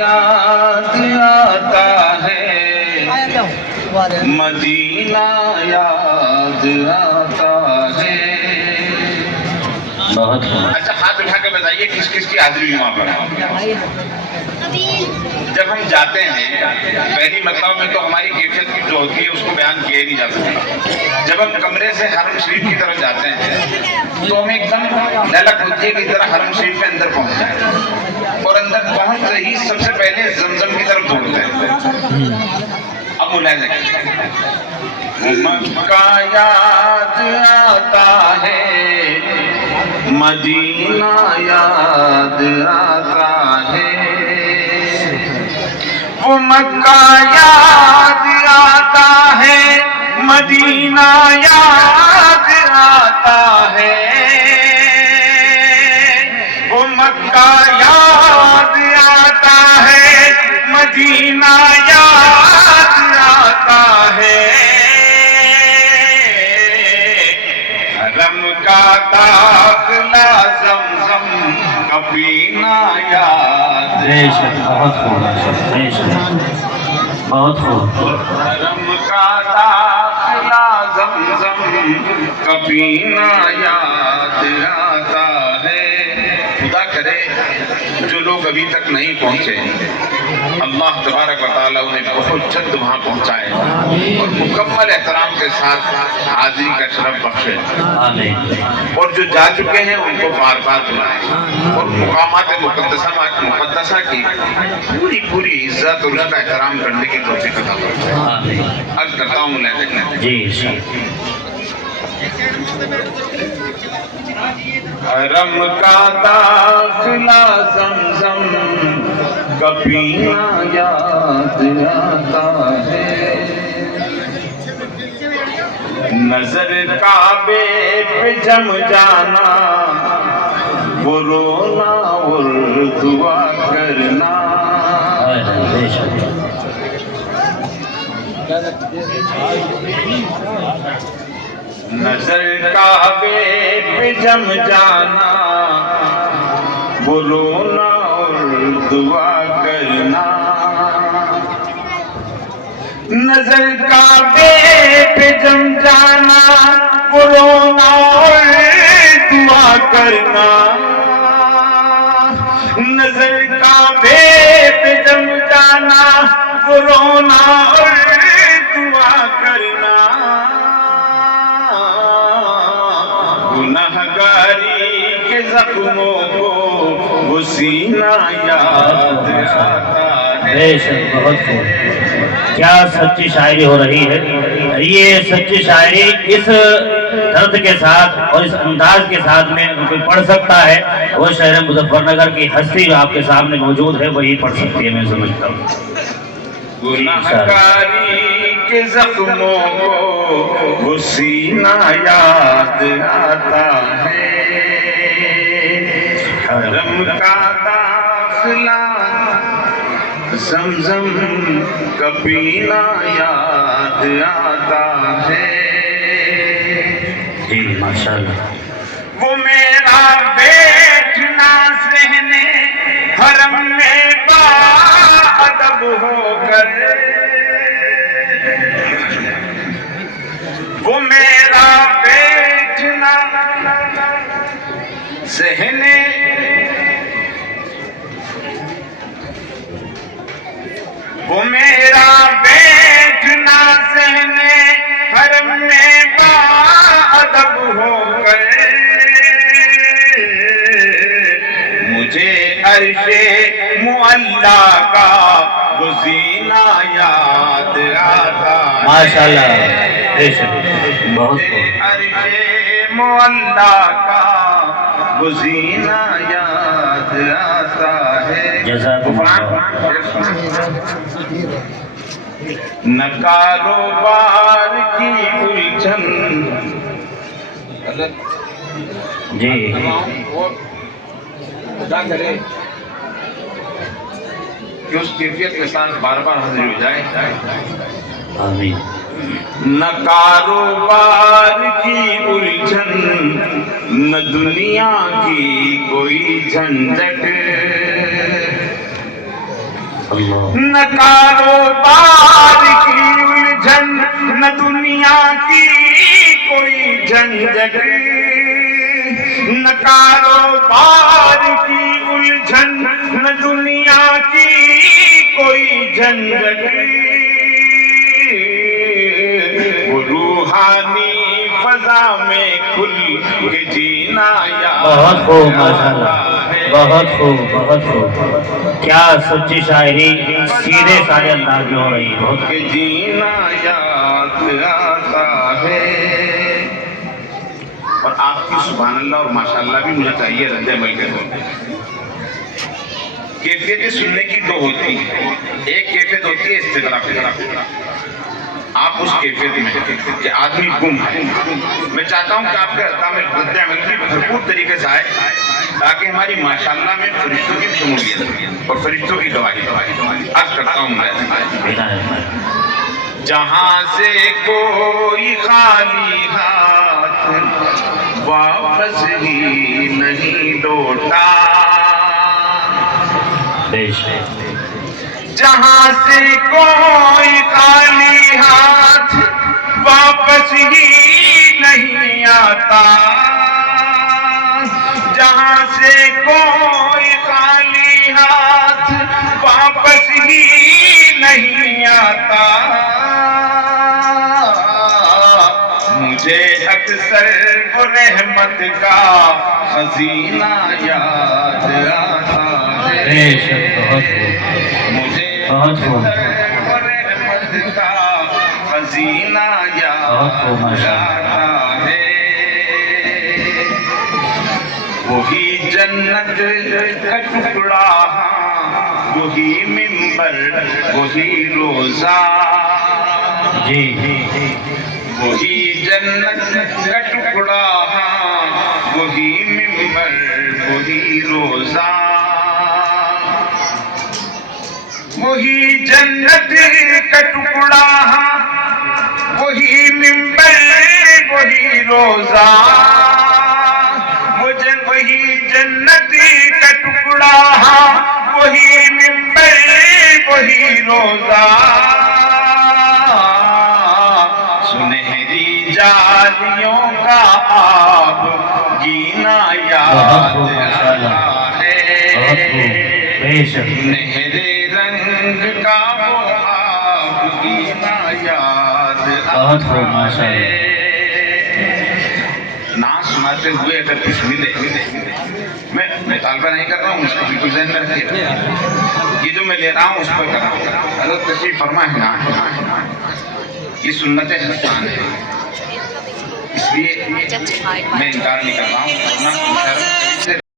یاد آتا ہے مدینہ یاد آتا ہے. بہت اچھا ہاتھ اٹھا کے بتائیے کس کس کی حاضری ہوئی وہاں پر. جب ہم جاتے ہیں پہلی مرتبہ میں تو ہماری کیفیت کی جو ہوتی ہے اس کو بیان کیا ہی نہیں جا سکتا. جب ہم کمرے سے حرم شریف کی طرف جاتے ہیں تو ہمیں ایک دم للک ہوتی ہے کہ ذرا حرم شریف کے اندر پہنچ جائے, اور اندر پہنچتے ہی سب سے پہلے زمزم کی طرف دوڑتے ہیں. اب ملاحظہ کیجیے, مکہ یاد آتا ہے مدینہ یاد آتا ہے, وہ مکہ یاد آتا ہے مدینہ یاد آتا ہے, وہ مکہ یاد آتا ہے مدینہ یاد آتا ہے, حرم کا داخلہ زمزم کا پینا یاد. بہت خوب, بہت خوب. حرم کا داخلہ زمزم کا پینا یاد آتا ہے. خدا کرے جو لوگ ابھی تک نہیں پہنچے اللہ تبارک و تعالیٰ انہیں بہت جلد وہاں پہنچائے اور مکمل احترام کے ساتھ حاضری کا شرف بخشے, اور جو جا چکے ہیں ان کو بار بار بلائیں اور مقامات مقدسہ کی پوری عزت اور اس کا احترام کرنے کی توفیق عطا فرمائے. عرض کرتا ہوں جی. حرم کا داخلہ زمزم کا پینا یاد آتا ہے, نظر کعبے پہ جم جانا وہ رونا اور دعا کرنا, نظر کعبے پہ جم جانا وہ رونا اور دعا کرنا, نظر کعبے پہ جم جانا وہ رونا اور دعا کرنا, نظر کعبے پہ جم جانا وہ رونا اور دعا کرنا, گنہگاری کے زخموں کو وہ سینہ یاد آتا ہے. بہت خوب. کیا سچی شاعری ہو رہی ہے. یہ سچی شاعری اس درد کے ساتھ اور اس انداز کے ساتھ میں کوئی پڑھ سکتا ہے, وہ شہر مظفر نگر کی ہستی جو آپ کے سامنے موجود ہے وہی پڑھ سکتی ہے, میں سمجھتا ہوں. گنہگاری کے زخموں کو وہ سینہ یاد آتا ہے, حرم کا داخلہ زمزم کا پینا یاد آتا ہے. جی ماشاءاللہ. وہ میرا بیٹھنا سہنے حرم میں باادب ہو کر, وہ میرا بیٹھنا سہنے وہ میرا بیٹھنا سہنے حرم میں باادب ہو کر, مجھے عرش معلا کا وہ زینہ یاد آتا ہے. ماشاءاللہ. بہت عرش معلا کا وہ زینہ یاد آتا ہے. نہ کاروبار کی الجھن. جی خدا کرے کہ اس کیفیت کے ساتھ بار بار حاضر ہو جائے. آمین. نہ کاروبار کی الجھن نہ دنیا کی کوئی جھنجھٹ, نہ کاروبار کی الجھن نہ دنیا کی کوئی جھنجھٹ نہ کاروبار کی الجھن نہ دنیا کی کوئی جھنجھٹ وہ روحانی فضا میں کھل کے جینا یاد بہت خوب ماشاءاللہ بہت خوب بہت خوب کیا سچی شاعری سیدھے سارے انداز میں ہو رہی ہے بہت کہ جینا یاد آتا ہے اور آپ کی سبحان اللہ اور ماشاءاللہ بھی مجھے چاہیے رد عمل کے طور پہ کیفیت سننے کی دو ہوتی ہے ایک کیفیت ہوتی ہے استدراک آپ اس کیفیت میں کہ آدمی گم ہے میں چاہتا ہوں کہ آپ کے رد عمل کی بھرپور طریقے سے آئے تاکہ ہماری ماشاءاللہ میں فرشتوں کی شمولیت اور فرشتوں کی گواہی عرض کرتا ہوں میں جہاں سے کوئی خالی ہاتھ واپس ہی نہیں لوٹا جہاں سے کوئی خالی ہاتھ واپس ہی نہیں آتا جہاں سے کوئی خالی ہاتھ واپس ہی نہیں آتا مجھے اکثر وہ رحمت کا خزینہ یاد آتا ہے مجھے اکثر وہ رحمت کا خزینہ یاد آتا ہے وہی جنت کا ٹکڑا وہی منبر وہی روزہ وہی جنت کا ٹکڑا وہی منبر وہی روزہ وہی جنت کا ٹکڑا وہی منبر وہی روزہ وہی جنت کا ٹکڑا وہی منبر وہی روزہ سنہری جالیوں کا آب گینا یاد آتا ہے سنہرے رنگ کا وہ آب گینا یاد آتا ہے نعت سناتے ہوئے اگر کچھ ملے میں مطالبہ نہیں کر رہا ہوں اس کو بالکل ذہن میں رکھیے یہ جو میں لے رہا ہوں اس پر کر رہا ہوں حضرت تشریف فرما ہے نا یہ سنت حسان ہے اس لیے میں انکار نہیں کر رہا ہوں